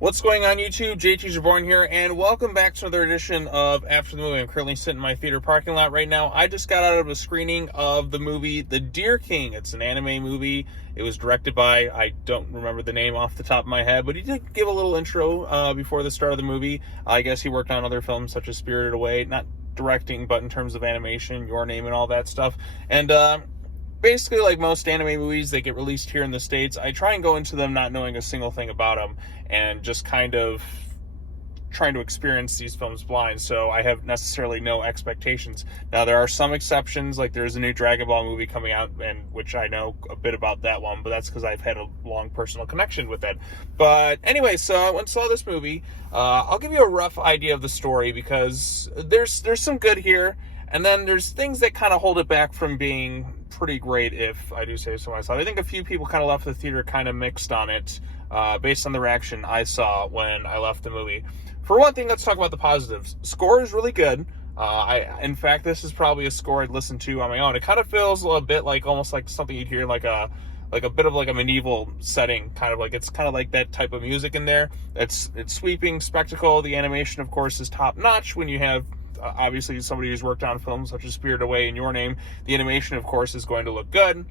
What's going on YouTube? JT's Reborn here, and welcome back to another edition of After the Movie. I'm currently sitting in my theater parking lot right now. I just got out of a screening of the movie The Deer King. It's an anime movie. It was directed by, I don't remember the name off the top of my head, but he did give a little intro before the start of the movie. I guess he worked on other films such as Spirited Away, not directing, but in terms of animation, Your Name and all that stuff. And basically, like most anime movies, they get released here in the States. I try and go into them not knowing a single thing about them and just kind of trying to experience these films blind, so I have necessarily no expectations. Now, there are some exceptions, like there's a new Dragon Ball movie coming out, and which I know a bit about that one, but that's because I've had a long personal connection with it. But anyway, so I went and saw this movie. I'll give you a rough idea of the story, because there's some good here, and then there's things that kind of hold it back from being pretty great, if I do say so myself. I think a few people kind of left the theater kind of mixed on it, based on the reaction I saw when I left the movie. For one thing, let's talk about the positives. Score is really good. In fact, this is probably a score I'd listen to on my own. It kind of feels a bit like, almost like something you'd hear like a bit of like a medieval setting, kind of like, it's kind of like that type of music in there. It's sweeping spectacle. The animation, of course, is top notch when you have obviously somebody who's worked on films such as Spirited Away and Your Name. The animation, of course, is going to look good,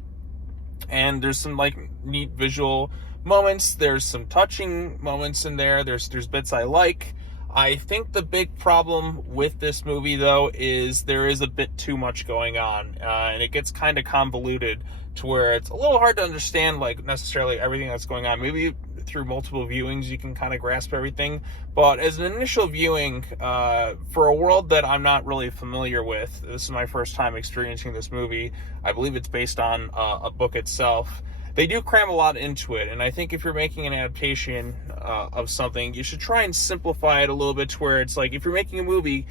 and there's some like neat visual moments. There's some touching moments in there. There's bits I like. I think the big problem with this movie, though, is there is a bit too much going on, and it gets kind of convoluted to where it's a little hard to understand, like, necessarily everything that's going on. Maybe through multiple viewings you can kind of grasp everything, but as an initial viewing, for a world that I'm not really familiar with, this is my first time experiencing this movie. I believe it's based on a book itself. They do cram a lot into it, and I think if you're making an adaptation of something, you should try and simplify it a little bit to where it's like, if you're making a movie,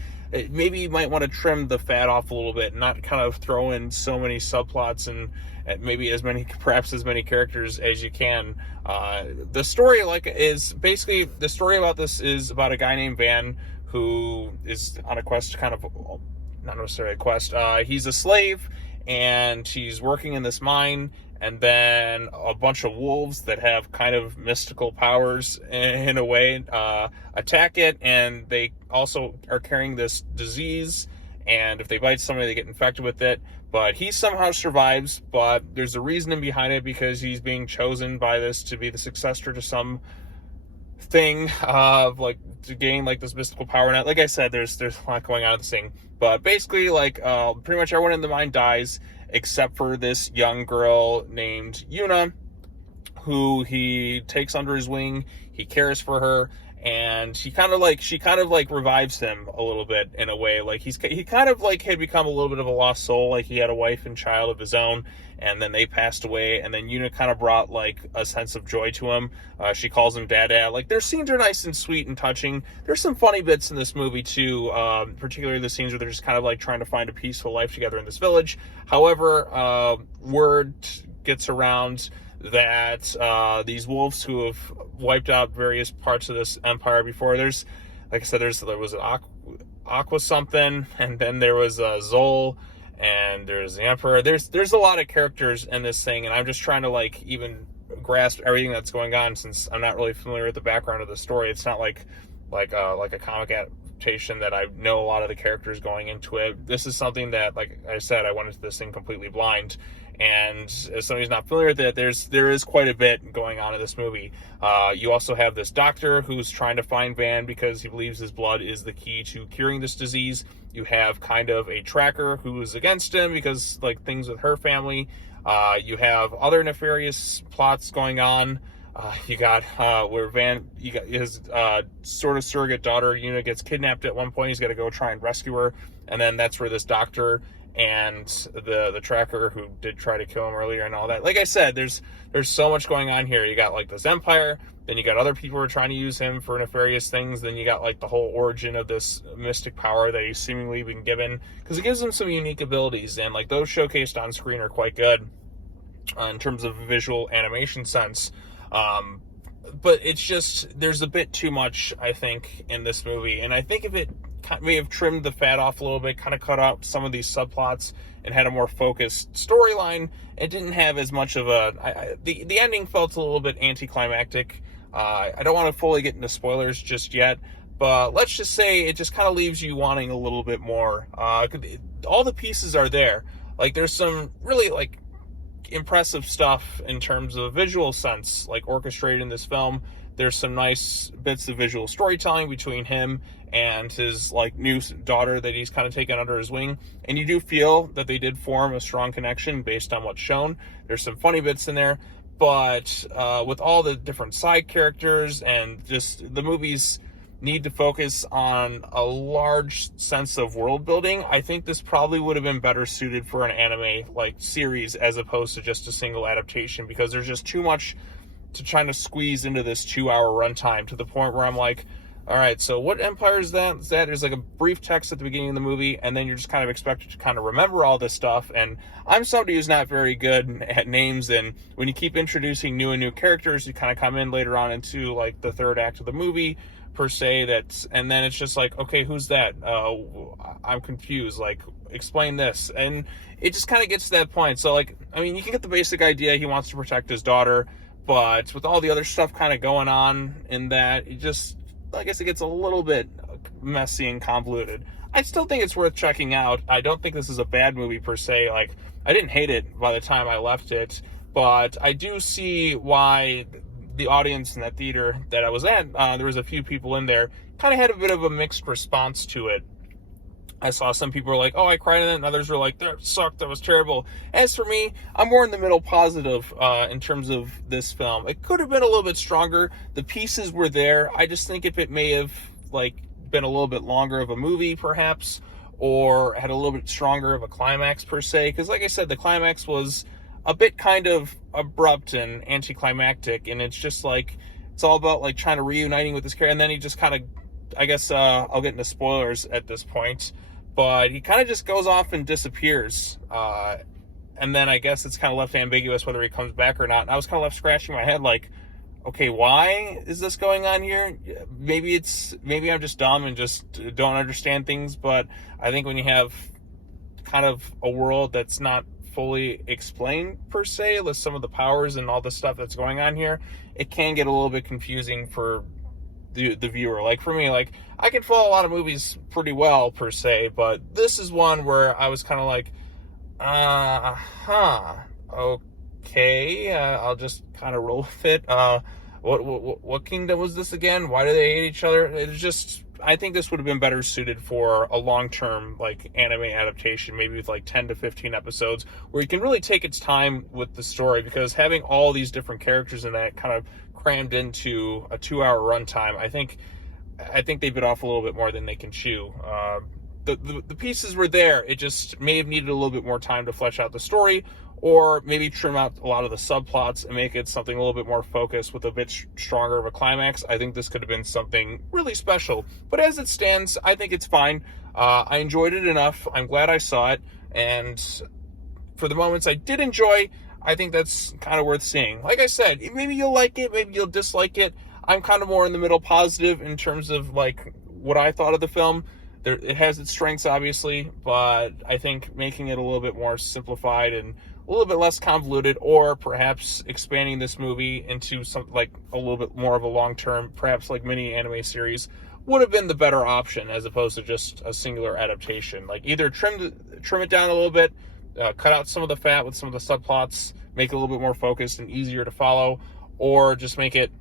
maybe you might want to trim the fat off a little bit and not kind of throw in so many subplots and maybe perhaps as many characters as you can. The story, the story about this is about a guy named Van who is on a quest, kind of, not necessarily a quest. He's a slave, and he's working in this mine, and then a bunch of wolves that have kind of mystical powers in a way attack it, and they also are carrying this disease, and if they bite somebody, they get infected with it. But he somehow survives, but there's a reasoning behind it, because he's being chosen by this to be the successor to some thing of, like, to gain like this mystical power. And like I said, there's a lot going on in this thing, but basically, like, pretty much everyone in the mine dies except for this young girl named Yuna, who he takes under his wing. He cares for her, and she kind of like revives him a little bit in a way. Like, he kind of like had become a little bit of a lost soul. Like, he had a wife and child of his own, and then they passed away, and then Yuna kind of brought like a sense of joy to him. She calls him Dada. Like, their scenes are nice and sweet and touching. There's some funny bits in this movie too, particularly the scenes where they're just kind of like trying to find a peaceful life together in this village. However, word gets around that these wolves who have wiped out various parts of this empire before, there's, like I said, there was an Aqua something, and then there was Zol, and there's the Emperor. There's a lot of characters in this thing, and I'm just trying to like even grasp everything that's going on, since I'm not really familiar with the background of the story. It's not like a comic adaptation that I know a lot of the characters going into it. This is something that, like I said, I went into this thing completely blind. And as somebody who's not familiar with it, there is quite a bit going on in this movie. You also have this doctor who's trying to find Van because he believes his blood is the key to curing this disease. You have kind of a tracker who is against him because, like, things with her family. You have other nefarious plots going on. You got his sort of surrogate daughter, Yuna, gets kidnapped at one point. He's got to go try and rescue her, and then that's where this doctor and the tracker who did try to kill him earlier and all that. Like I said, there's so much going on here. You got like this empire, then you got other people who are trying to use him for nefarious things, then you got like the whole origin of this mystic power that he's seemingly been given, because it gives him some unique abilities, and like those showcased on screen are quite good in terms of visual animation sense. But it's just, there's a bit too much, I think, in this movie, and I think if it may have trimmed the fat off a little bit, kind of cut out some of these subplots, and had a more focused storyline, it didn't have as much of the ending felt a little bit anticlimactic. I don't want to fully get into spoilers just yet, but let's just say it just kind of leaves you wanting a little bit more. All the pieces are there. Like, there's some really, like, impressive stuff in terms of visual sense, like, orchestrated in this film. There's some nice bits of visual storytelling between him and his, like, new daughter that he's kind of taken under his wing. And you do feel that they did form a strong connection based on what's shown. There's some funny bits in there, but with all the different side characters and just the movies need to focus on a large sense of world building, I think this probably would have been better suited for an anime like series as opposed to just a single adaptation, because there's just too much to try to squeeze into this 2-hour runtime, to the point where I'm like, all right, so what empire is that? There's like a brief text at the beginning of the movie, and then you're just kind of expected to kind of remember all this stuff. And I'm somebody who's not very good at names, and when you keep introducing new and new characters, you kind of come in later on into like the third act of the movie, per se, and then it's just like, okay, who's that? I'm confused, like, explain this. And it just kind of gets to that point. So, like, I mean, you can get the basic idea, he wants to protect his daughter, but with all the other stuff kind of going on in that, it just, I guess it gets a little bit messy and convoluted. I still think it's worth checking out. I don't think this is a bad movie per se. Like, I didn't hate it by the time I left it, but I do see why the audience in that theater that I was at, there was a few people in there, kind of had a bit of a mixed response to it. I saw some people were like, oh, I cried in it, and others were like, that sucked, that was terrible. As for me, I'm more in the middle, positive in terms of this film. It could have been a little bit stronger. The pieces were there. I just think if it may have, like, been a little bit longer of a movie, perhaps, or had a little bit stronger of a climax, per se, because like I said, the climax was a bit kind of abrupt and anticlimactic, and it's just like, it's all about like trying to reuniting with this character, and then he just kind of, I guess I'll get into spoilers at this point, but he kind of just goes off and disappears, and then I guess it's kind of left ambiguous whether he comes back or not. And I was kind of left scratching my head like, okay, why is this going on here? Maybe I'm just dumb and just don't understand things, but I think when you have kind of a world that's not fully explained per se, with some of the powers and all the stuff that's going on here, it can get a little bit confusing for the viewer. Like, for me, like, I can follow a lot of movies pretty well per se, but this is one where I was kind of like, okay, I'll just kind of roll with it. What kingdom was this again? Why do they hate each other? It's just, I think this would have been better suited for a long-term, like, anime adaptation, maybe with like 10 to 15 episodes, where you can really take its time with the story, because having all these different characters in that kind of crammed into a 2-hour runtime, I think they bit off a little bit more than they can chew. The pieces were there. It just may have needed a little bit more time to flesh out the story, or maybe trim out a lot of the subplots and make it something a little bit more focused with a bit stronger of a climax. I think this could have been something really special. But as it stands, I think it's fine. I enjoyed it enough. I'm glad I saw it. And for the moments I did enjoy, I think that's kind of worth seeing. Like I said, maybe you'll like it, maybe you'll dislike it. I'm kind of more in the middle, positive in terms of like what I thought of the film. It has its strengths, obviously, but I think making it a little bit more simplified and a little bit less convoluted, or perhaps expanding this movie into something like a little bit more of a long-term, perhaps like mini anime series, would have been the better option, as opposed to just a singular adaptation. Like, either trim it down a little bit, cut out some of the fat with some of the subplots, make it a little bit more focused and easier to follow, or just make it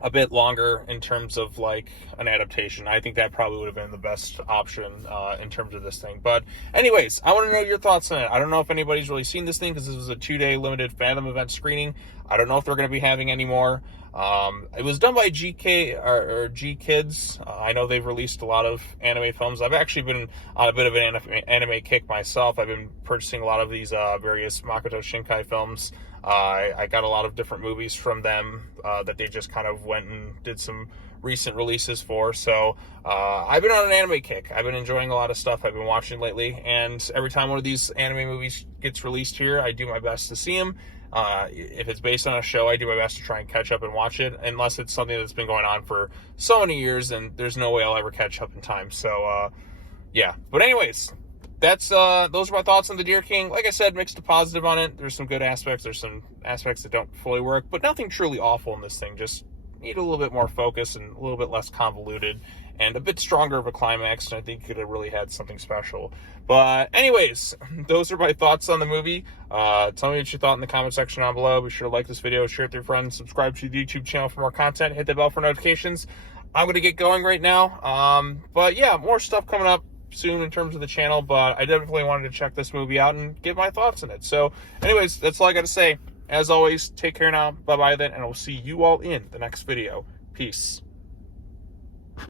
a bit longer in terms of like an adaptation. I think that probably would have been the best option in terms of this thing. But anyways, I want to know your thoughts on it. I don't know if anybody's really seen this thing, because this was a 2-day limited Fathom event screening. I don't know if they're going to be having any more. It was done by GK or G Kids. I know they've released a lot of anime films. I've actually been on a bit of an anime kick myself. I've been purchasing a lot of these various Makoto Shinkai films. I got a lot of different movies from them that they just kind of went and did some recent releases for. So I've been on an anime kick. I've been enjoying a lot of stuff I've been watching lately, and every time one of these anime movies gets released here, I do my best to see them. If it's based on a show, I do my best to try and catch up and watch it, unless it's something that's been going on for so many years, and there's no way I'll ever catch up in time. So yeah, but anyways, that's those are my thoughts on the Deer King. Like I said, mixed to positive on it. There's some good aspects, there's some aspects that don't fully work, but nothing truly awful in this thing. Just need a little bit more focus and a little bit less convoluted and a bit stronger of a climax, and I think it could have really had something special. But anyways, those are my thoughts on the movie. Tell me what you thought in the comment section down below. Be sure to like this video, share it with your friends, subscribe to the YouTube channel for more content, hit the bell for notifications. I'm going to get going right now. But yeah, more stuff coming up soon in terms of the channel, but I definitely wanted to check this movie out and give my thoughts on it. So anyways, that's all I got to say. As always, take care now. Bye-bye then, and I'll see you all in the next video. Peace.